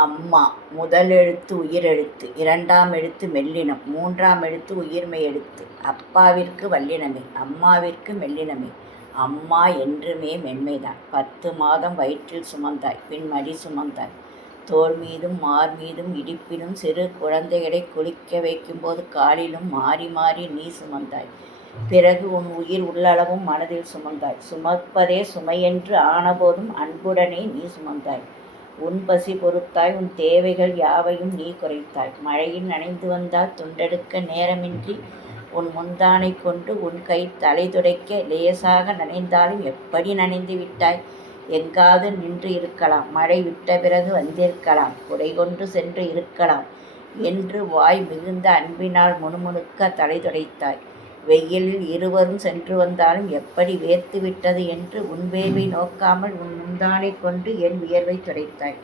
அம்மா முதலெழுத்து உயிரெழுத்து இரண்டாம் எழுத்து மெல்லினம் மூன்றாம் எழுத்து உயிர்மெய் எழுத்து. அப்பாவிற்கு வல்லினமே அம்மாவிற்கு மெல்லினமே. அம்மா என்றுமே மென்மைதான். பத்து மாதம் வயிற்றில் சுமந்தாய் பின் மடி சுமந்தாய். தோள் மீதும் மார் மீதும் இடிப்பிலும் சிறு குழந்தைகளை குளிக்க வைக்கும்போது காலிலும் மாறி மாறி நீ சுமந்தாய். பிறகு உன் உயிர் உள்ளளவும் மனதில் சுமந்தாய். சுமப்பதே சுமையென்று ஆனபோதும் அன்புடனே நீ சுமந்தாய். உன் பசி பொறுத்தாய் உன் தேவைகள் யாவையும் நீ குறைத்தாய். மழையில் நனைந்து வந்தால் துண்டெடுக்க நேரமின்றி உன் முந்தானை கொண்டு உன் கை தலை துடைக்க லேசாக நனைந்தாலும் எப்படி நனைந்து விட்டாய்? எங்காவது நின்று இருக்கலாம். மழை விட்ட பிறகு வந்திருக்கலாம். குடை கொண்டு சென்று இருக்கலாம். என்று வாய் மிகுந்த அன்பினால் முணுமுணுக்க தலை துடைத்தாய். வெயிலில் இருவரும் சென்று வந்தாலும் எப்படி வேர்த்து விட்டது என்று உன் வேர்வை நோக்காமல் உன் முந்தானை கொண்டு என் வியர்வை துடைத்தாய்.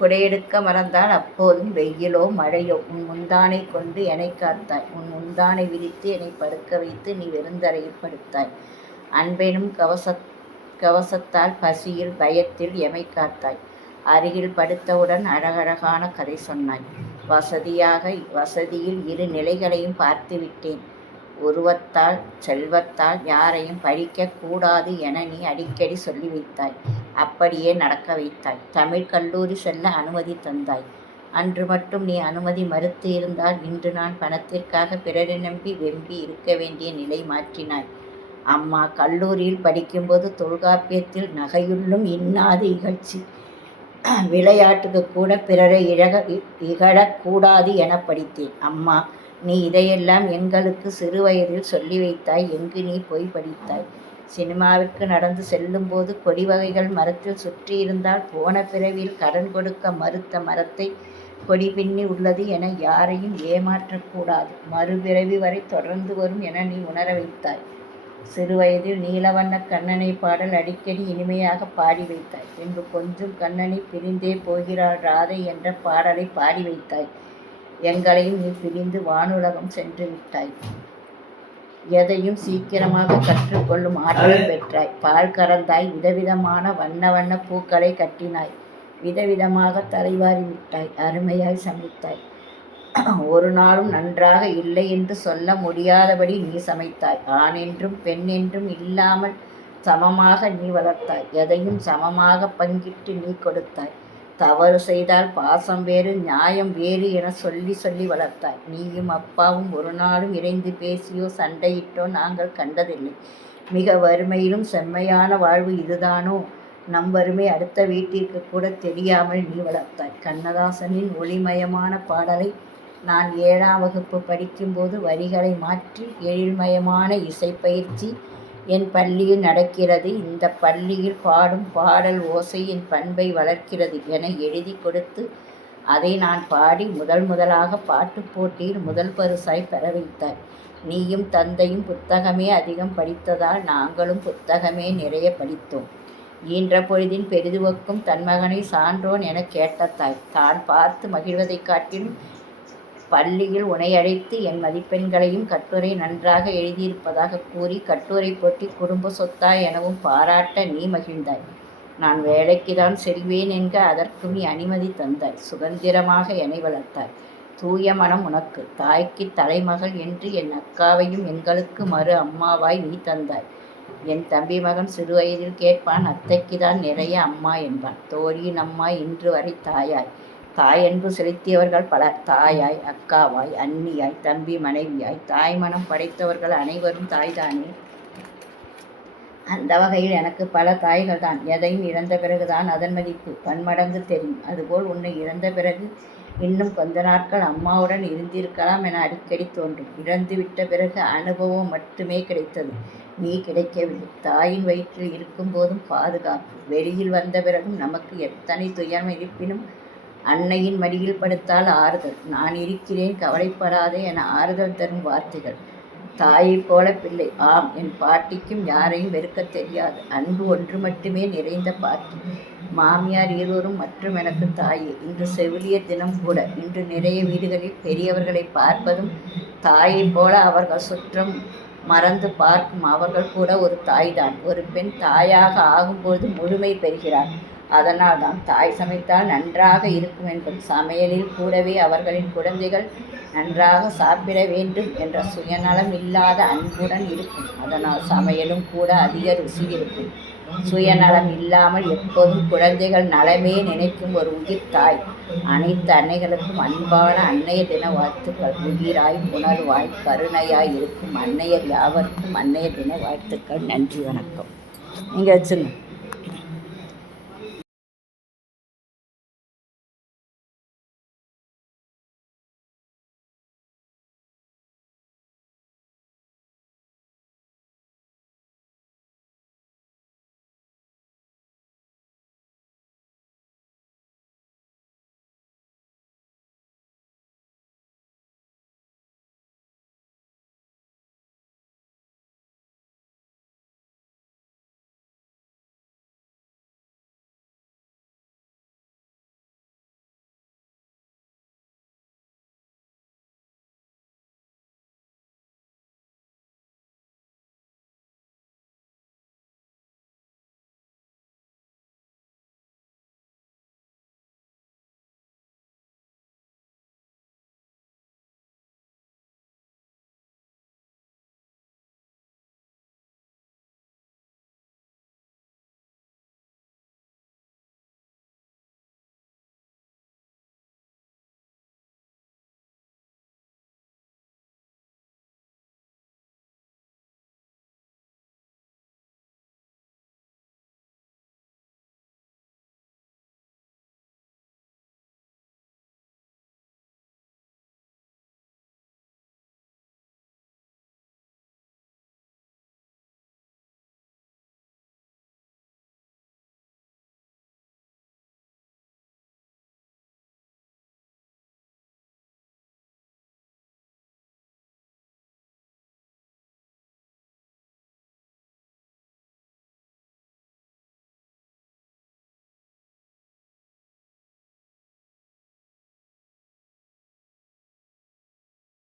குடையெடுக்க மறந்தால் அப்போதும் வெயிலோ மழையோ உன் முந்தானை கொண்டு என்னை காத்தாய். உன் முந்தானை விரித்து என்னை படுக்க வைத்து நீ வெறுந்தரையில் படுத்தாய். அன்பெனும் கவச கவசத்தால் பசியில் பயத்தில் எமை காத்தாய். அருகில் படுத்தவுடன் அழகழகான கதை சொன்னாய். வசதியாக வசதியில் இரு நிலைகளையும் பார்த்து விட்டேன் உருவத்தால் செல்வத்தால் யாரையும் பழிக்க கூடாது என நீ அடிக்கடி சொல்லி வைத்தாய். அப்படியே நடக்க வைத்தாய். தமிழ் கல்லூரி செல்ல அனுமதி தந்தாய். அன்று மட்டும் நீ அனுமதி மறுத்து இருந்தால் இன்று நான் பணத்திற்காக பிறரை நம்பி வெம்பி இருக்க வேண்டிய நிலை மாற்றினாய். அம்மா கல்லூரியில் படிக்கும்போது தொல்காப்பியத்தில் நகையுள்ளும் இன்னாது இகழ்ச்சி. விளையாட்டுக்கு கூட பிறரை இழக இகழக்கூடாது என படித்தேன். அம்மா நீ இதையெல்லாம் எங்களுக்கு சிறு வயதில் சொல்லி வைத்தாய் எங்கு நீ போய் படித்தாய்? சினிமாவிற்கு நடந்து செல்லும்போது கொடி வகைகள் மரத்தில் சுற்றியிருந்தால் போன பிறவியில் கடன் கொடுக்க மறுத்த மரத்தை கொடி பின்னி உள்ளது என யாரையும் ஏமாற்றக்கூடாது மறுபிறவி வரை தொடர்ந்து வரும் என நீ உணர வைத்தாய். சிறுவயதில் நீலவண்ண கண்ணனை பாடல் அடிக்கடி இனிமையாக பாடி வைத்தாய். பின்பு கொஞ்சம் கண்ணனை பிரிந்தே போகிறாள் ராதை என்ற பாடலை பாடி வைத்தாய். எங்களையும் நீ பிரிந்து வானுலகம் சென்று விட்டாய். எதையும் சீக்கிரமாக கற்றுக்கொள்ளும் ஆற்றல் பெற்றாய். பால் கறந்தாய் விதவிதமான வண்ண வண்ண பூக்களை கட்டினாய். விதவிதமாக தலைவாரி விட்டாய் அருமையாய் சமைத்தாய். ஒரு நாளும் நன்றாக இல்லை என்று சொல்ல முடியாதபடி நீ சமைத்தாய். ஆண் என்றும் பெண் என்றும் இல்லாமல் சமமாக நீ வளர்த்தாய். எதையும் சமமாக பங்கிட்டு நீ கொடுத்தாய். தவறு செய்தால் பாசம் வேறு நியாயம் வேறு என சொல்லி சொல்லி வளர்த்தாய். நீயும் அப்பாவும் ஒரு நாளும் இறைந்து பேசியோ சண்டையிட்டோ நாங்கள் கண்டதில்லை. மிக வறுமையிலும் செம்மையான வாழ்வு இதுதானோ? நம் வறுமை அடுத்த வீட்டிற்கு கூட தெரியாமல் நீ வளர்த்தாய். கண்ணதாசனின் ஒளிமயமான பாடலை நான் ஏழாம் வகுப்பு படிக்கும்போது வரிகளை மாற்றி எழில்மயமான இசைப்பயிற்சி என் பள்ளியில் நடக்கிறது. இந்த பள்ளியில் பாடும் பாடல் ஓசை என் பண்பை வளர்க்கிறது என எழுதி கொடுத்து அதை நான் பாடி முதல் முதலாக பாட்டுப் போட்டியில் முதல் பரிசாய் பெற வைத்தாய் நீயும் தந்தையும் புத்தகமே அதிகம் படித்ததால் நாங்களும் புத்தகமே நிறைய படித்தோம். ஈன்ற பொழுதின் பெரிதுவக்கும் தன் மகனை சான்றோன் என கேட்ட தாய் தான் பார்த்து மகிழ்வதைக் காட்டிலும் பள்ளியில் உனையழைத்து என் மதிப்பெண்களையும் கட்டுரை நன்றாக எழுதியிருப்பதாக கூறி கட்டுரை போட்டி குடும்ப சொத்தா எனவும் பாராட்ட நீ மகிழ்ந்தாய். நான் வேலைக்கு தான் செல்வேன் என்க அதற்கு நீ அனுமதி தந்தாய். சுதந்திரமாக என்னை வளர்த்தாய். தூய மனம் உனக்கு. தாய்க்கு தலைமகள் என்று என் அக்காவையும் எங்களுக்கு மறு அம்மாவாய் நீ தந்தாய். என் தம்பி மகன் சிறுவயதில் கேட்பான் அத்தைக்கு தான் நிறைய அம்மா என்பான். தோழியின் அம்மா இன்று வரை தாயாய். தாய் அன்பு செலுத்தியவர்கள் பலர். தாயாய் அக்காவாய் அன்னியாய் தம்பி மனைவியாய் தாய் மனம் படைத்தவர்கள் அனைவரும் தாய்தானே? அந்த வகையில் எனக்கு பல தாய்கள் தான் எதையும் இழந்த பிறகுதான் அதன் மதிப்பு பன்மடங்கு தெரியும். அதுபோல் உன்னை இழந்த பிறகு இன்னும் கொஞ்ச நாட்கள் அம்மாவுடன் இருந்திருக்கலாம் என அடிக்கடி தோன்றும். இழந்து விட்ட பிறகு அனுபவம் மட்டுமே கிடைத்தது. நீ கிடைக்கவில்லை. தாயின் வயிற்றில் இருக்கும்போதும் பாதுகாப்பு. வெளியில் வந்த பிறகும் நமக்கு எத்தனை துயரம் இருப்பினும் அன்னையின் மடியில் படுத்தால் ஆறுதல். நான் இருக்கிறேன் கவலைப்படாதே என ஆறுதல் தரும் வார்த்தைகள். தாயைப் போல பிள்ளை. ஆம் என் பாட்டிக்கும் யாரையும் வெறுக்கத் தெரியாது. அன்பு ஒன்று மட்டுமே நிறைந்த பாட்டி. மாமியார் இருவரும் மற்றும் எனக்கு தாயே. இன்று செவிலிய தினம் கூட. இன்று நிறைய வீடுகளில் பெரியவர்களை பார்ப்பதும் தாயை போல அவர்கள் சுற்றம் மறந்து பார்க்கும் அவர்கள் கூட ஒரு தாய்தான். ஒரு பெண் தாயாக ஆகும்போது முழுமை பெறுகிறார் அதனால்தான் தாய் சமைத்தால் நன்றாக இருக்கும் என்பது சமையலில் கூடவே அவர்களின் குழந்தைகள் நன்றாக சாப்பிட வேண்டும் என்ற சுயநலம் இல்லாத அன்புடன் இருக்கும். அதனால் சமையலும் கூட அதிக ருசி இருக்கும். சுயநலம் இல்லாமல் எப்போதும் குழந்தைகள் நலமே நினைக்கும் ஒரு உயிர் தாய். அனைத்து அன்னைகளுக்கும் அன்பான அன்னைய தின வாழ்த்துக்கள். உயிராய் உணர்வாய் கருணையாய் இருக்கும் அன்னையர் யாவருக்கும் அன்னைய தின வாழ்த்துக்கள். நன்றி வணக்கம். நீங்கள் வச்சுங்க